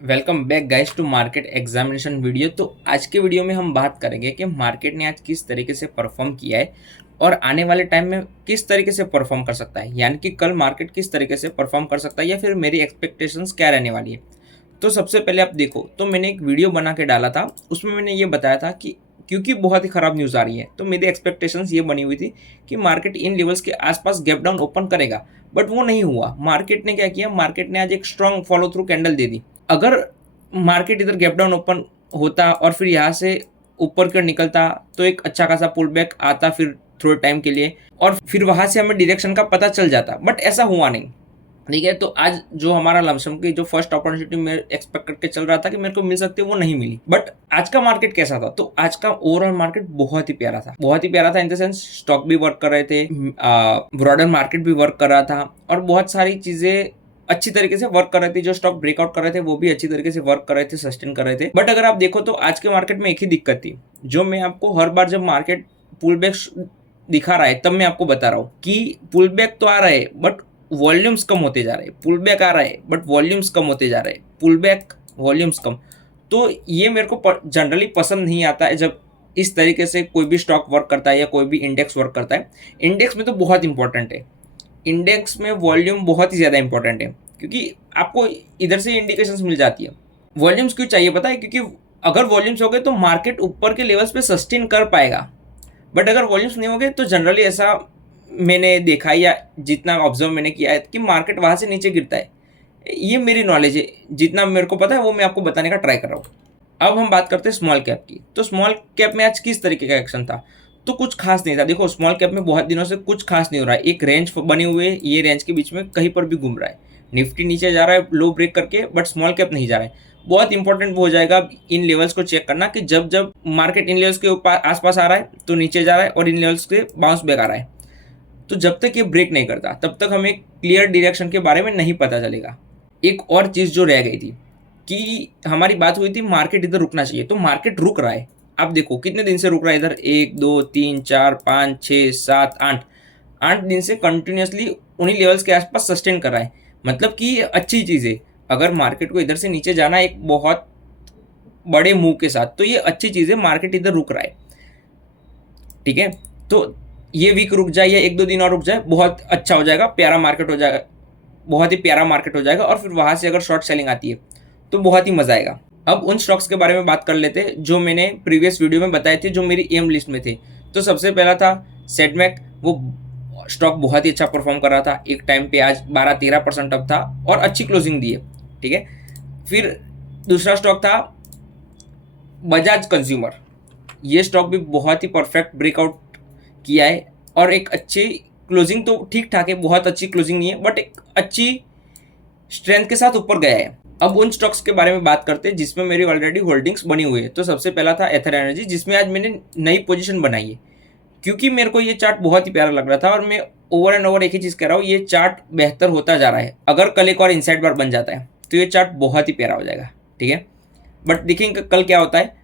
Welcome back guys to market examination video. तो आज के वीडियो में हम बात करेंगे कि मार्केट ने आज किस तरीके से परफॉर्म किया है और आने वाले टाइम में किस तरीके से परफॉर्म कर सकता है, यानी कि कल मार्केट किस तरीके से परफॉर्म कर सकता है या फिर मेरी एक्सपेक्टेशंस क्या रहने वाली है। तो सबसे पहले आप देखो, तो मैंने एक वीडियो बना के डाला था, उसमें मैंने ये बताया था कि क्योंकि बहुत ही खराब न्यूज़ आ रही है तो मेरी एक्सपेक्टेशंस ये बनी हुई थी कि मार्केट इन लेवल्स के आसपास गैप डाउन ओपन करेगा, बट वो नहीं हुआ। मार्केट ने क्या किया, मार्केट ने आज एक स्ट्रॉन्ग फॉलो थ्रू कैंडल दे दी। अगर मार्केट इधर गैप डाउन ओपन होता और फिर यहाँ से ऊपर की ओर निकलता तो एक अच्छा खासा पुल बैक आता फिर थोड़े टाइम के लिए, और फिर वहां से हमें डायरेक्शन का पता चल जाता, बट ऐसा हुआ नहीं। ठीक है, तो आज जो हमारा लमसम की जो फर्स्ट अपॉर्चुनिटी मैं एक्सपेक्ट करके चल रहा था कि मेरे को मिल सकती है, वो नहीं मिली। बट आज का मार्केट कैसा था, तो आज का ओवरऑल मार्केट बहुत ही प्यारा था, बहुत ही प्यारा था इन द सेंस स्टॉक भी वर्क कर रहे थे, ब्रॉडर मार्केट भी वर्क कर रहा था और बहुत सारी चीजें अच्छी तरीके से वर्क कर रहे थे। जो स्टॉक ब्रेकआउट कर रहे थे वो भी अच्छी तरीके से वर्क कर रहे थे, सस्टेन कर रहे थे। बट अगर आप देखो तो आज के मार्केट में एक ही दिक्कत थी, जो मैं आपको हर बार जब मार्केट पुल बैक दिखा रहा है तब मैं आपको बता रहा हूँ कि पुल बैक तो आ रहा है बट वॉल्यूम्स कम होते जा रहे हैं। पुल बैक आ रहा है बट वॉल्यूम्स कम होते जा रहे हैं, पुल बैक वॉल्यूम्स कम। तो ये मेरे को जनरली पसंद नहीं आता है जब इस तरीके से कोई भी स्टॉक वर्क करता है या कोई भी इंडेक्स वर्क करता है। इंडेक्स में तो बहुत इंपॉर्टेंट है, इंडेक्स में वॉल्यूम बहुत ही ज़्यादा इंपॉर्टेंट है, क्योंकि आपको इधर से इंडिकेशंस मिल जाती है। वॉल्यूम्स क्यों चाहिए पता है, क्योंकि अगर वॉल्यूम्स हो गए तो मार्केट ऊपर के लेवल्स पे सस्टेन कर पाएगा, बट अगर वॉल्यूम्स नहीं हो गए तो जनरली ऐसा मैंने देखा या जितना ऑब्जर्व मैंने किया है कि मार्केट वहाँ से नीचे गिरता है। ये मेरी नॉलेज है, जितना मेरे को पता है वो मैं आपको बताने का ट्राई कर रहा हूँ। अब हम बात करते हैं स्मॉल कैप की। तो स्मॉल कैप में आज किस तरीके का एक्शन था, तो कुछ खास नहीं था। देखो, स्मॉल कैप में बहुत दिनों से कुछ खास नहीं हो रहा है। एक रेंज बनी हुई है, ये रेंज के बीच में कहीं पर भी घूम रहा है। निफ्टी नीचे जा रहा है लो ब्रेक करके, बट स्मॉल कैप नहीं जा रहा है। बहुत इंपॉर्टेंट हो जाएगा इन लेवल्स को चेक करना कि जब जब मार्केट इन लेवल्स के ऊपर आसपास आ रहा है तो नीचे जा रहा है और इन लेवल्स के बाउंस बैक आ रहा है, तो जब तक ये ब्रेक नहीं करता तब तक हमें क्लियर डायरेक्शन के बारे में नहीं पता चलेगा। एक और चीज़ जो रह गई थी कि हमारी बात हुई थी मार्केट इधर रुकना चाहिए, तो मार्केट रुक रहा है। आप देखो कितने दिन से रुक रहा है इधर, 1 2 3 4 5 6 7 8 8 दिन से कंटिन्यूसली उन्हीं लेवल्स के आसपास सस्टेन कर रहा है। मतलब कि ये अच्छी चीज़ है। अगर मार्केट को इधर से नीचे जाना है एक बहुत बड़े मूव के साथ, तो ये अच्छी चीज़ है, मार्केट इधर रुक रहा है। ठीक है, तो ये वीक रुक जाए या 1 2 दिन और रुक जाए, बहुत अच्छा हो जाएगा, प्यारा मार्केट हो जाएगा, बहुत ही प्यारा मार्केट हो जाएगा। और फिर वहां से अगर शॉर्ट सेलिंग आती है तो बहुत ही मजा आएगा। अब उन स्टॉक्स के बारे में बात कर लेते हैं जो मैंने प्रीवियस वीडियो में बताए थे, जो मेरी एम लिस्ट में थे। तो सबसे पहला था सेडमैक। वो स्टॉक बहुत ही अच्छा परफॉर्म कर रहा था, एक टाइम पे आज 12 13% अप था और अच्छी क्लोजिंग दी है। ठीक है, फिर दूसरा स्टॉक था बजाज कंज्यूमर। ये स्टॉक भी बहुत ही परफेक्ट ब्रेकआउट किया है और एक अच्छी क्लोजिंग, तो ठीक ठाक है, बहुत अच्छी क्लोजिंग नहीं है बट एक अच्छी स्ट्रेंथ के साथ ऊपर गया है। अब उन स्टॉक्स के बारे में बात करते हैं जिसमें मेरी ऑलरेडी होल्डिंग्स बनी हुई है। तो सबसे पहला था एथर एनर्जी, जिसमें आज मैंने नई पोजीशन बनाई है, क्योंकि मेरे को ये चार्ट बहुत ही प्यारा लग रहा था और मैं ओवर एंड ओवर एक ही चीज़ कह रहा हूँ, ये चार्ट बेहतर होता जा रहा है। अगर कल एक और इनसाइड बार बन जाता है तो ये चार्ट बहुत ही प्यारा हो जाएगा। ठीक है, बट देखेंगे कल क्या होता है।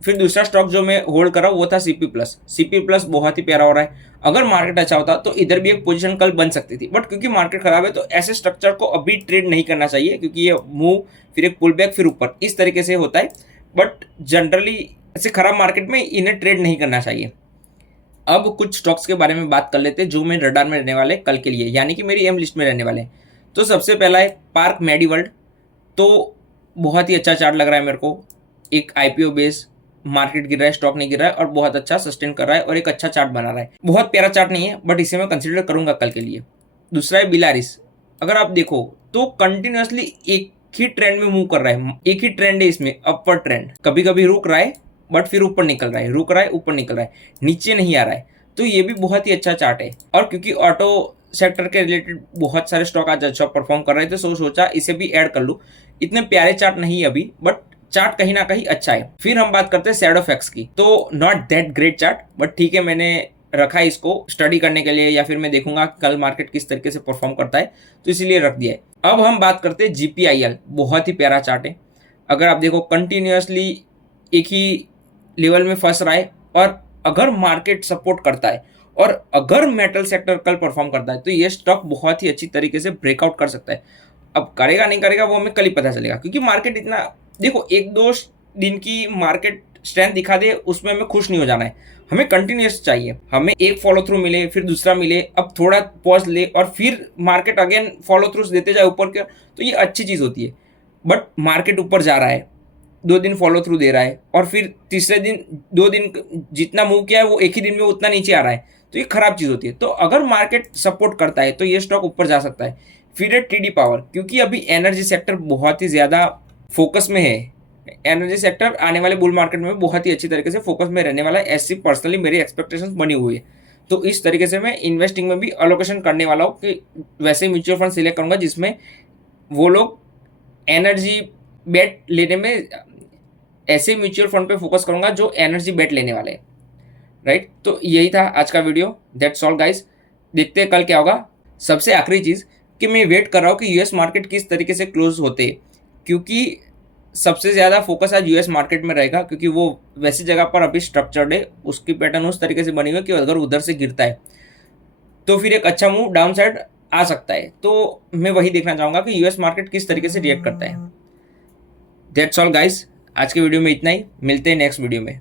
फिर दूसरा स्टॉक जो मैं होल्ड कर रहा हूँ वो था सीपी प्लस। सीपी प्लस बहुत ही प्यारा हो रहा है। अगर मार्केट अच्छा होता तो इधर भी एक पोजीशन कल बन सकती थी, बट क्योंकि मार्केट खराब है तो ऐसे स्ट्रक्चर को अभी ट्रेड नहीं करना चाहिए, क्योंकि ये मूव फिर एक पुल बैक फिर ऊपर इस तरीके से होता है। बट जनरली ऐसे खराब मार्केट में इन्हें ट्रेड नहीं करना चाहिए। अब कुछ स्टॉक्स के बारे में बात कर लेते हैं जो मेरे रडार में रहने वाले कल के लिए, यानी कि मेरी एम लिस्ट में रहने वाले। तो सबसे पहला है पार्क मेडीवर्ल्ड। तो बहुत ही अच्छा चार्ट लग रहा है मेरे को, एक आईपीओ बेस, मार्केट गिर रहा है, स्टॉक नहीं गिर रहा है और बहुत अच्छा सस्टेन कर रहा है और एक अच्छा चार्ट बना रहा है। बहुत प्यारा चार्ट नहीं है बट इसे मैं कंसिडर करूंगा कल के लिए। दूसरा है बिलारिस। अगर आप देखो तो कंटिन्यूसली एक ही ट्रेंड में मूव कर रहा है, एक ही ट्रेंड है इसमें, अपर ट्रेंड। कभी कभी रुक रहा है बट फिर ऊपर निकल रहा है, रुक रहा है ऊपर निकल रहा है, नीचे नहीं आ रहा है। तो ये भी बहुत ही अच्छा चार्ट है। और क्योंकि ऑटो सेक्टर के रिलेटेड बहुत सारे स्टॉक आज अच्छा परफॉर्म कर रहे थे, तो सोचा इसे भी ऐड कर लूँ। इतने प्यारे चार्ट नहीं अभी, बट चार्ट कहीं ना कहीं अच्छा है। फिर हम बात करते हैं शैडोफैक्स की। तो not that great chart, but ठीक है, मैंने रखा है इसको स्टडी करने के लिए, या फिर मैं देखूंगा कल मार्केट किस तरीके से परफॉर्म करता है, तो इसीलिए रख दिया है। अब हम बात करते हैं जीपीआईएल। बहुत ही प्यारा चार्ट है। अगर आप देखो कंटिन्यूसली एक ही लेवल में फंस रहा है, और अगर मार्केट सपोर्ट करता है और अगर मेटल सेक्टर कल परफॉर्म करता है तो ये स्टॉक बहुत ही अच्छी तरीके से ब्रेकआउट कर सकता है। अब करेगा नहीं करेगा वो हमें कल ही पता चलेगा, क्योंकि मार्केट इतना, देखो एक दो दिन की मार्केट स्ट्रेंथ दिखा दे उसमें हमें खुश नहीं हो जाना है, हमें कंटिन्यूस चाहिए, हमें एक फॉलो थ्रू मिले फिर दूसरा मिले, अब थोड़ा पॉज ले और फिर मार्केट अगेन फॉलो थ्रूज देते जाए ऊपर के, तो ये अच्छी चीज़ होती है। बट मार्केट ऊपर जा रहा है, 2 दिन फॉलो थ्रू दे रहा है और फिर तीसरे दिन 2 दिन जितना मूव किया है वो एक ही दिन में उतना नीचे आ रहा है, तो ये खराब चीज़ होती है। तो अगर मार्केट सपोर्ट करता है तो ये स्टॉक ऊपर जा सकता है। फिर है टीडी पावर, क्योंकि अभी एनर्जी सेक्टर बहुत ही ज़्यादा फोकस में है, एनर्जी सेक्टर आने वाले बुल मार्केट में बहुत ही अच्छी तरीके से फोकस में रहने वाला है, ऐसी पर्सनली मेरी एक्सपेक्टेशंस बनी हुई है। तो इस तरीके से मैं इन्वेस्टिंग में भी अलोकेशन करने वाला हूँ कि वैसे म्यूचुअल फंड सिलेक्ट करूँगा जिसमें वो लोग एनर्जी बेट लेने में, ऐसे म्यूचुअल फंड पे फोकस करूंगा जो एनर्जी बेट लेने वाले हैं, राइट। तो यही था आज का वीडियो, दैट्स ऑल गाइस, देखते हैं कल क्या होगा। सबसे आखिरी चीज़ कि मैं वेट कर रहा हूँ कि यूएस मार्केट किस तरीके से क्लोज होते, क्योंकि सबसे ज़्यादा फोकस आज यूएस मार्केट में रहेगा, क्योंकि वो वैसी जगह पर अभी स्ट्रक्चर्ड है, उसकी पैटर्न उस तरीके से बनी हुई है कि अगर उधर से गिरता है तो फिर एक अच्छा मूव डाउन साइड आ सकता है। तो मैं वही देखना चाहूँगा कि यूएस मार्केट किस तरीके से रिएक्ट करता है। दैट्स ऑल गाइस, आज के वीडियो में इतना ही, मिलते हैं नेक्स्ट वीडियो में।